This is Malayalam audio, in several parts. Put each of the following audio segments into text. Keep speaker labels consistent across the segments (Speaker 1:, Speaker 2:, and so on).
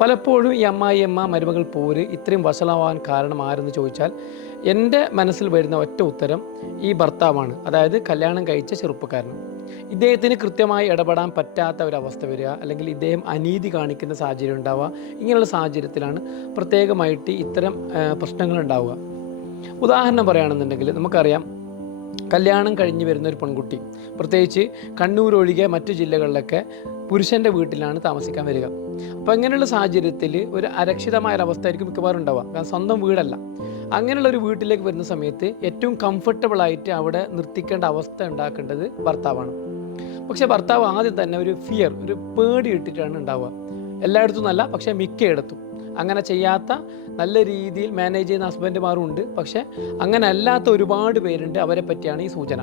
Speaker 1: പലപ്പോഴും ഈ അമ്മായി അമ്മ മരുമകൾ പോര് ഇത്രയും വഷളാവാൻ കാരണം ആരെന്ന് ചോദിച്ചാൽ എന്റെ മനസ്സിൽ വരുന്ന ഒറ്റ ഉത്തരം ഈ ഭർത്താവാണ് അതായത് കല്യാണം കഴിച്ച ചെറുപ്പക്കാരനും ഇദ്ദേഹത്തിന് കൃത്യമായി ഇടപെടാൻ പറ്റാത്ത ഒരവസ്ഥ വരിക അല്ലെങ്കിൽ ഇദ്ദേഹം അനീതി കാണിക്കുന്ന സാഹചര്യം ഉണ്ടാവുക ഇങ്ങനെയുള്ള സാഹചര്യത്തിലാണ് പ്രത്യേകമായിട്ട് ഇത്തരം പ്രശ്നങ്ങൾ ഉണ്ടാവുക. ഉദാഹരണം പറയുകയാണെന്നുണ്ടെങ്കിൽ നമുക്കറിയാം കല്യാണം കഴിഞ്ഞ് വരുന്ന ഒരു പെൺകുട്ടി. പ്രത്യേകിച്ച് കണ്ണൂർ ഒഴികെ മറ്റു ജില്ലകളിലൊക്കെ പുരുഷന്റെ വീട്ടിലാണ് താമസിക്കാൻ വരിക. അപ്പോൾ അങ്ങനെയുള്ള സാഹചര്യത്തിൽ ഒരു അരക്ഷിതമായ ഒരവസ്ഥയായിരിക്കും മിക്കവാറും ഉണ്ടാവുക. കാരണം സ്വന്തം വീടല്ല. അങ്ങനെയുള്ള ഒരു വീട്ടിലേക്ക് വരുന്ന സമയത്ത് ഏറ്റവും കംഫർട്ടബിളായിട്ട് അവിടെ നിർത്തിക്കേണ്ട അവസ്ഥ ഉണ്ടാക്കേണ്ടത് ഭർത്താവാണ്. പക്ഷേ ഭർത്താവ് ആദ്യം തന്നെ ഒരു ഫിയർ ഒരു പേടി ഇട്ടിട്ടാണ് ഉണ്ടാവുക. എല്ലായിടത്തും നല്ല പക്ഷേ മിക്കയിടത്തും. അങ്ങനെ ചെയ്യാത്ത നല്ല രീതിയിൽ മാനേജ് ചെയ്യുന്ന ഹസ്ബൻഡുമാരും ഉണ്ട് പക്ഷേ അങ്ങനെ അല്ലാത്ത ഒരുപാട് പേരുണ്ട് അവരെ പറ്റിയാണ് ഈ സൂചന.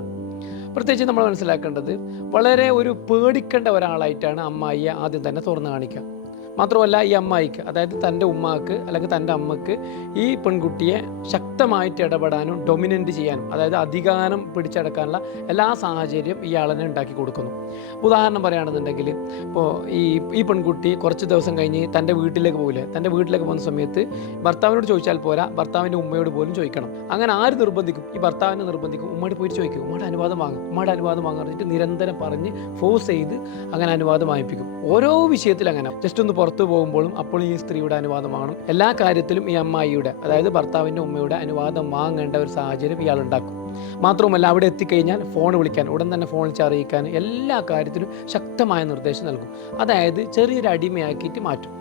Speaker 1: പ്രത്യേകിച്ച് നമ്മൾ മനസ്സിലാക്കേണ്ടത് വളരെ ഒരു പേടിക്കേണ്ട ഒരാളായിട്ടാണ് അമ്മായിയെ ആദ്യം തന്നെ തുറന്നു കാണിക്കുക. മാത്രമല്ല ഈ അമ്മായിക്ക് അതായത് തന്റെ ഉമ്മാക്ക് അല്ലെങ്കിൽ തന്റെ അമ്മയ്ക്ക് ഈ പെൺകുട്ടിയെ ശക്തമായിട്ട് ഇടപെടാനും ഡൊമിനന്റ് ചെയ്യാനും അതായത് അധികാരം പിടിച്ചെടുക്കാനുള്ള എല്ലാ സാഹചര്യം ഇയാളെന്നെ ഉണ്ടാക്കി കൊടുക്കുന്നു. ഉദാഹരണം പറയുകയാണെന്നുണ്ടെങ്കിൽ ഇപ്പോൾ ഈ ഈ പെൺകുട്ടി കുറച്ച് ദിവസം കഴിഞ്ഞ് തന്റെ വീട്ടിലേക്ക് പോകില്ലേ? തന്റെ വീട്ടിലേക്ക് പോകുന്ന സമയത്ത് ഭർത്താവിനോട് ചോദിച്ചാൽ പോരാ ഭർത്താവിന്റെ ഉമ്മയോട് പോലും ചോദിക്കണം. അങ്ങനെ ആര് നിർബന്ധിക്കും? ഈ ഭർത്താവിനെ നിർബന്ധിക്കും. ഉമ്മയോട് പോയിട്ട് ചോദിക്കും ഉമ്മയുടെ അനുവാദം വാങ്ങും ഉമ്മയുടെ അനുവാദം വാങ്ങാൻ പറഞ്ഞിട്ട് നിരന്തരം പറഞ്ഞ് ഫോഴ്സ് ചെയ്ത് അങ്ങനെ അനുവാദം വാങ്ങിപ്പിക്കും. ഓരോ വിഷയത്തിൽ അങ്ങനെ. ജസ്റ്റ് ഒന്ന് പുറത്തു പോകുമ്പോഴും അപ്പോൾ ഈ സ്ത്രീയുടെ അനുവാദം വാങ്ങണം. എല്ലാ കാര്യത്തിലും ഈ അമ്മായിയുടെ അതായത് ഭർത്താവിന്റെ ഉമ്മയുടെ അനുവാദം വാങ്ങേണ്ട ഒരു സാഹചര്യം ഇയാൾ ഉണ്ടാക്കും. മാത്രവുമല്ല അവിടെ എത്തിക്കഴിഞ്ഞാൽ ഫോൺ വിളിക്കാൻ ഉടൻ തന്നെ ഫോൺ വിളിച്ച് അറിയിക്കാൻ എല്ലാ കാര്യത്തിലും ശക്തമായ നിർദ്ദേശം നൽകും. അതായത് ചെറിയൊരു അടിമയാക്കിയിട്ട് മാറ്റും.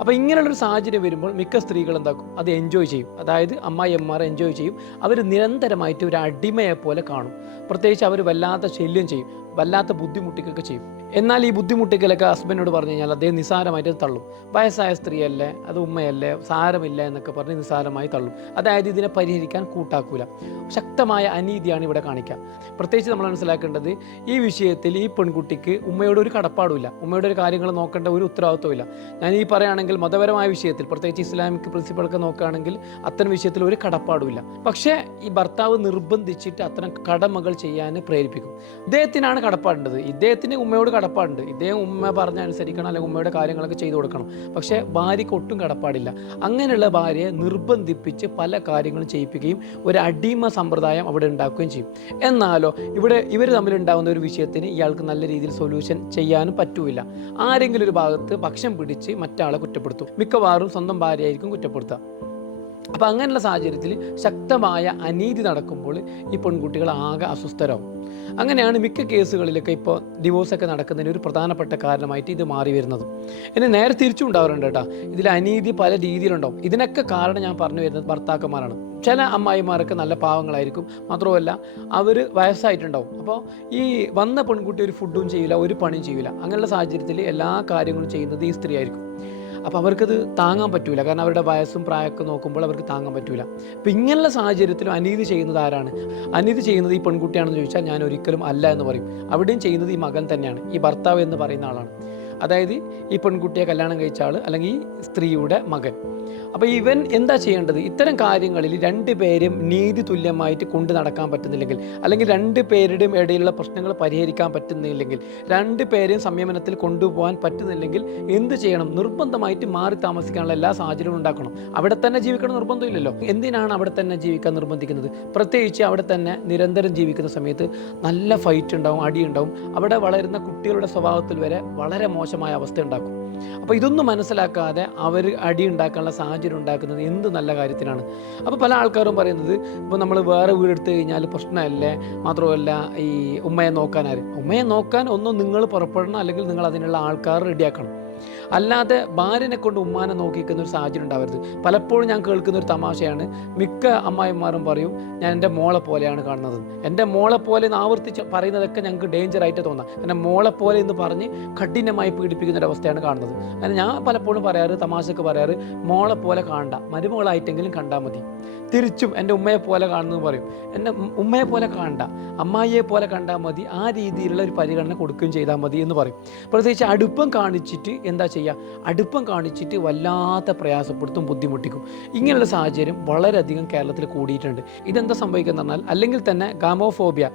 Speaker 1: അപ്പോൾ ഇങ്ങനെയുള്ളൊരു സാഹചര്യം വരുമ്പോൾ മിക്ക സ്ത്രീകൾ എന്താക്കും? അത് എൻജോയ് ചെയ്യും. അതായത് അമ്മായി അമ്മമാർ എൻജോയ് ചെയ്യും. അവർ നിരന്തരമായിട്ട് ഒരു അടിമയെ പോലെ കാണും. പ്രത്യേകിച്ച് അവർ വല്ലാത്ത ശല്യം ചെയ്യും. വല്ലാത്ത ബുദ്ധിമുട്ടിക്കൊക്കെ ചെയ്യും. എന്നാൽ ഈ ബുദ്ധിമുട്ടിക്കലൊക്കെ ഹസ്ബൻഡിനോട് പറഞ്ഞു കഴിഞ്ഞാൽ അദ്ദേഹം നിസാരമായിട്ട് തള്ളും. വയസ്സായ സ്ത്രീയല്ലേ അത് ഉമ്മയല്ലേ സാരമില്ല എന്നൊക്കെ പറഞ്ഞ് നിസാരമായി തള്ളും. അതായത് ഇതിനെ പരിഹരിക്കാൻ കൂട്ടാക്കൂല. ശക്തമായ അനീതിയാണ് ഇവിടെ കാണിക്കുക. പ്രത്യേകിച്ച് നമ്മൾ മനസ്സിലാക്കേണ്ടത് ഈ വിഷയത്തിൽ ഈ പെൺകുട്ടിക്ക് ഉമ്മയോട് ഒരു കടപ്പാടുമില്ല. ഉമ്മയുടെ ഒരു കാര്യങ്ങൾ നോക്കേണ്ട ഒരു ഉത്തരവാദിത്വമില്ല. ഞാൻ ഈ പറയുകയാണെങ്കിൽ മതപരമായ വിഷയത്തിൽ പ്രത്യേകിച്ച് ഇസ്ലാമിക് പ്രിൻസിപ്പളൊക്കെ നോക്കുകയാണെങ്കിൽ അത്തരം വിഷയത്തിൽ ഒരു കടപ്പാടുമില്ല. പക്ഷേ ഈ ഭർത്താവ് നിർബന്ധിച്ചിട്ട് അത്തരം കടമകൾ ചെയ്യാൻ പ്രേരിപ്പിക്കും. ഇദ്ദേഹത്തിനാണ് കടപ്പാടേണ്ടത്. ഇദ്ദേഹത്തിന് ഉമ്മയോട് കടപ്പാടുണ്ട്. ഇദ്ദേഹം ഉമ്മ പറഞ്ഞ അനുസരിക്കണം അല്ലെങ്കിൽ ഉമ്മയുടെ കാര്യങ്ങളൊക്കെ ചെയ്തു കൊടുക്കണം. പക്ഷേ ഭാര്യയ്ക്ക് ഒട്ടും കടപ്പാടില്ല. അങ്ങനെയുള്ള ഭാര്യയെ നിർബന്ധിപ്പിച്ച് പല കാര്യങ്ങളും ചെയ്യിപ്പിക്കുകയും ഒരു അടിമ സമ്പ്രദായം അവിടെ ഉണ്ടാക്കുകയും ചെയ്യും. എന്നാലോ ഇവിടെ ഇവർ തമ്മിലുണ്ടാകുന്ന ഒരു വിഷയത്തിന് ഇയാൾക്ക് നല്ല രീതിയിൽ സൊല്യൂഷൻ ചെയ്യാനും പറ്റൂല ആരെങ്കിലും ഒരു ഭാഗത്ത് പക്ഷം പിടിച്ച് മറ്റാളെ കുറ്റപ്പെടുത്തും. മിക്കവാറും സ്വന്തം ഭാര്യയായിരിക്കും കുറ്റപ്പെടുത്തുക. അപ്പോൾ അങ്ങനെയുള്ള സാഹചര്യത്തിൽ ശക്തമായ അനീതി നടക്കുമ്പോൾ ഈ പെൺകുട്ടികൾ ആകെ അസ്വസ്ഥരാകും അങ്ങനെയാണ് മിക്ക കേസുകളിലൊക്കെ ഇപ്പോൾ ഡിവോഴ്സൊക്കെ നടക്കുന്നതിന് ഒരു പ്രധാനപ്പെട്ട കാരണമായിട്ട് ഇത് മാറി വരുന്നത്. ഇനി നേരെ തിരിച്ചും ഉണ്ടാവാറുണ്ട് കേട്ടോ. ഇതിൽ അനീതി പല രീതിയിലുണ്ടാവും. ഇതിനൊക്കെ കാരണം ഞാൻ പറഞ്ഞു വരുന്നത് ഭർത്താക്കന്മാരാണ്. ചില അമ്മായിമാരൊക്കെ നല്ല പാവങ്ങളായിരിക്കും. മാത്രമല്ല അവർ വയസ്സായിട്ടുണ്ടാവും. അപ്പോൾ ഈ വന്ന പെൺകുട്ടി ഒരു ഫുഡും ചെയ്യില്ല ഒരു പണിയും ചെയ്യില്ല അങ്ങനെയുള്ള സാഹചര്യത്തിൽ എല്ലാ കാര്യങ്ങളും ചെയ്യുന്നത് ഈ സ്ത്രീ ആയിരിക്കും അപ്പോൾ അവർക്കത് താങ്ങാൻ പറ്റൂല. കാരണം അവരുടെ വയസ്സും പ്രായമൊക്കെ നോക്കുമ്പോൾ അവർക്ക് താങ്ങാൻ പറ്റൂല. അപ്പം ഇങ്ങനെയുള്ള സാഹചര്യത്തിലും അനീതി ചെയ്യുന്നത് ആരാണ്? അനീതി ചെയ്യുന്നത് ഈ പെൺകുട്ടിയാണെന്ന് ചോദിച്ചാൽ ഞാൻ ഒരിക്കലും അല്ല എന്ന് പറയും. അവിടെയും ചെയ്യുന്നത് ഈ മകൻ തന്നെയാണ്. ഈ ഭർത്താവ് എന്ന് പറയുന്ന ആളാണ്. അതായത് ഈ പെൺകുട്ടിയെ കല്യാണം കഴിച്ച ആൾ അല്ലെങ്കിൽ സ്ത്രീയുടെ മകൻ. അപ്പോൾ ഇവൻ എന്താ ചെയ്യേണ്ടത്? ഇത്തരം കാര്യങ്ങളിൽ രണ്ട് പേരും നീതി തുല്യമായിട്ട് കൊണ്ടു നടക്കാൻ പറ്റുന്നില്ലെങ്കിൽ അല്ലെങ്കിൽ രണ്ട് പേരുടെയും ഇടയിലുള്ള പ്രശ്നങ്ങൾ പരിഹരിക്കാൻ പറ്റുന്നില്ലെങ്കിൽ രണ്ട് പേരെയും സംയമനത്തിൽ കൊണ്ടുപോകാൻ പറ്റുന്നില്ലെങ്കിൽ എന്ത് ചെയ്യണം? നിർബന്ധമായിട്ട് മാറി താമസിക്കാനുള്ള എല്ലാ സാഹചര്യവും ഉണ്ടാക്കണം. അവിടെ തന്നെ ജീവിക്കണം നിർബന്ധമില്ലല്ലോ എന്തിനാണ് അവിടെ തന്നെ ജീവിക്കാൻ നിർബന്ധിക്കുന്നത്? പ്രത്യേകിച്ച് അവിടെ തന്നെ നിരന്തരം ജീവിക്കുന്ന സമയത്ത് നല്ല ഫൈറ്റ് ഉണ്ടാവും അടി ഉണ്ടാവും. അവിടെ വളരുന്ന കുട്ടികളുടെ സ്വഭാവത്തിൽ വരെ വളരെ മോശമായ അവസ്ഥ ഉണ്ടാക്കും അപ്പോൾ ഇതൊന്നും മനസ്സിലാക്കാതെ അവർ അടി ഉണ്ടാക്കാനുള്ള സാഹചര്യം ഉണ്ടാക്കുന്നത് എന്ത് നല്ല കാര്യത്തിനാണ്? അപ്പോൾ പല ആൾക്കാരും പറയുന്നത് ഇപ്പോൾ നമ്മൾ വേറെ വീടെടുത്ത് കഴിഞ്ഞാൽ പ്രശ്നമല്ലേ? മാത്രമല്ല ഈ ഉമ്മയെ നോക്കാനാരും? ഉമ്മയെ നോക്കാൻ ഒന്നും നിങ്ങൾ പുറപ്പെടണം അല്ലെങ്കിൽ നിങ്ങൾ അതിനുള്ള ആൾക്കാർ റെഡിയാക്കണം. അല്ലാതെ ഭാര്യനെ കൊണ്ട് ഉമ്മാനെ നോക്കിക്കുന്ന ഒരു സാഹചര്യം ഉണ്ടാവരുത്. പലപ്പോഴും ഞാൻ കേൾക്കുന്ന ഒരു തമാശയാണ്. മിക്ക അമ്മായിമാരും പറയും ഞാൻ എന്റെ മോളെ പോലെയാണ് കാണുന്നത്. എന്റെ മോളെ പോലെ എന്ന് ആവർത്തിച്ച് പറയുന്നതൊക്കെ ഞങ്ങൾക്ക് ഡേഞ്ചർ ആയിട്ട് തോന്നാം. എന്റെ മോളെ പോലെ എന്ന് പറഞ്ഞ് കഠിനമായി പീഡിപ്പിക്കുന്ന ഒരു അവസ്ഥയാണ് കാണുന്നത്. അങ്ങനെ ഞാൻ പലപ്പോഴും പറയാറ് തമാശക്ക് പറയാറ് മോളെ പോലെ കാണണ്ട. മരുമകളായിട്ടെങ്കിലും കണ്ടാൽ മതി. തിരിച്ചും എന്റെ ഉമ്മയെ പോലെ കാണുന്നതെന്ന് പറയും. എന്റെ ഉമ്മയെ പോലെ കാണണ്ട. അമ്മായിയെ പോലെ കണ്ടാൽ മതി. ആ രീതിയിലുള്ള ഒരു പരിഗണന കൊടുക്കുകയും ചെയ്താൽ മതി എന്ന് പറയും. പ്രത്യേകിച്ച് അടുപ്പം കാണിച്ചിട്ട് എന്താ ചെയ്യുക? അടുപ്പം കാണിച്ചിട്ട് വല്ലാത്ത പ്രയാസപ്പെടുത്തും ബുദ്ധിമുട്ടിക്കും. ഇങ്ങനെയുള്ള സാഹചര്യം വളരെയധികം കേരളത്തിൽ കൂടിയിട്ടുണ്ട്. ഇതെന്താ സംഭവിക്കുന്നത് പറഞ്ഞാൽ അല്ലെങ്കിൽ തന്നെ ഗാമോഫോബിയ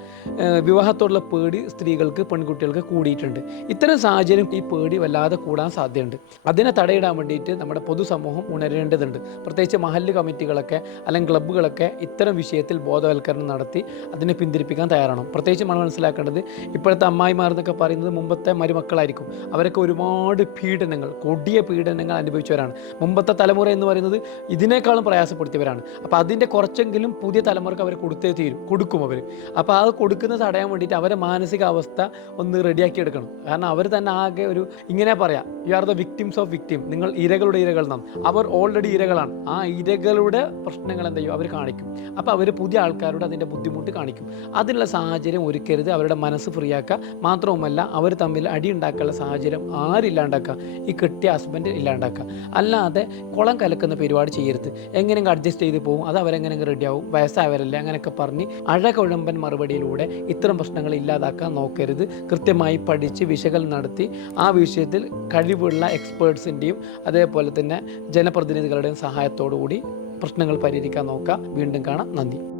Speaker 1: വിവാഹത്തോടുള്ള പേടി സ്ത്രീകൾക്ക് പെൺകുട്ടികൾക്ക് കൂടിയിട്ടുണ്ട്. ഇത്തരം സാഹചര്യം ഈ പേടി വല്ലാതെ കൂടാൻ സാധ്യതയുണ്ട്. അതിനെ തടയിടാൻ വേണ്ടിയിട്ട് നമ്മുടെ പൊതുസമൂഹം ഉണരേണ്ടതുണ്ട്. പ്രത്യേകിച്ച് മഹല്ല് കമ്മിറ്റികളൊക്കെ അല്ലെങ്കിൽ ക്ലബ്ബുകളൊക്കെ ഇത്തരം വിഷയത്തിൽ ബോധവൽക്കരണം നടത്തി അതിനെ പിന്തിരിപ്പിക്കാൻ തയ്യാറാണ് പ്രത്യേകിച്ച് നമ്മൾ മനസ്സിലാക്കേണ്ടത് ഇപ്പോഴത്തെ അമ്മായിമാർ എന്നൊക്കെ പറയുന്നത് മുമ്പത്തെ മരുമക്കളായിരിക്കും. അവരൊക്കെ ഒരുപാട് പീഡനങ്ങൾ കൊടിയ പീഡനങ്ങൾ അനുഭവിച്ചവരാണ്. മുമ്പത്തെ തലമുറ എന്ന് പറയുന്നത് ഇതിനേക്കാളും പ്രയാസപ്പെടുത്തിയവരാണ്. അപ്പോൾ അതിന്റെ കുറച്ചെങ്കിലും പുതിയ തലമുറയ്ക്ക് അവർ കൊടുത്തേ തീരും കൊടുക്കും അവർ അപ്പോൾ അത് കൊടുക്കുന്നത് തടയാൻ വേണ്ടിയിട്ട് അവരെ മാനസികാവസ്ഥ ഒന്ന് റെഡിയാക്കി എടുക്കണം. കാരണം അവർ തന്നെ ആകെ ഒരു ഇങ്ങനെ പറയാം you are the victims of victim നിങ്ങൾ ഇരകളുടെ ഇരകൾ എന്നാണ്. അവർ ഓൾറെഡി ഇരകളാണ്. ആ ഇരകളുടെ പ്രശ്നങ്ങൾ എന്ത് ചെയ്യും അവർ കാണിക്കും. അപ്പോൾ അവർ പുതിയ ആൾക്കാരോട് അതിന്റെ ബുദ്ധിമുട്ട് കാണിക്കും. അതിനുള്ള സാഹചര്യം ഒരുക്കരുത്. അവരുടെ മനസ്സ് ഫ്രീ ആക്കുക. മാത്രവുമല്ല അവർ തമ്മിൽ അടി ഉണ്ടാക്കാനുള്ള സാഹചര്യം ആരില്ലാണ്ടാക്കുക. ഈ കെട്ടിയ ഹസ്ബൻഡ് ഇല്ലാണ്ടാക്കുക. അല്ലാതെ കുളം കലക്കുന്ന പരിപാടി ചെയ്യരുത്. എങ്ങനെയെങ്കിലും അഡ്ജസ്റ്റ് ചെയ്ത് പോകും അത് അവരെങ്ങനെയെങ്കിലും റെഡിയാവും വയസ്സായവരല്ലേ? അങ്ങനെയൊക്കെ പറഞ്ഞ് അഴകുഴമ്പൻ മറുപടിയിലൂടെ ഇത്തരം പ്രശ്നങ്ങൾ ഇല്ലാതാക്കാൻ നോക്കരുത്. കൃത്യമായി പഠിച്ച് വിശകലനം നടത്തി ആ വിഷയത്തിൽ കഴിവുള്ള എക്സ്പേർട്സിന്റെയും അതേപോലെ തന്നെ ജനപ്രതിനിധികളുടെയും സഹായത്തോടു കൂടി പ്രശ്നങ്ങൾ പരിഹരിക്കാൻ നോക്കുക. വീണ്ടും കാണാം. നന്ദി.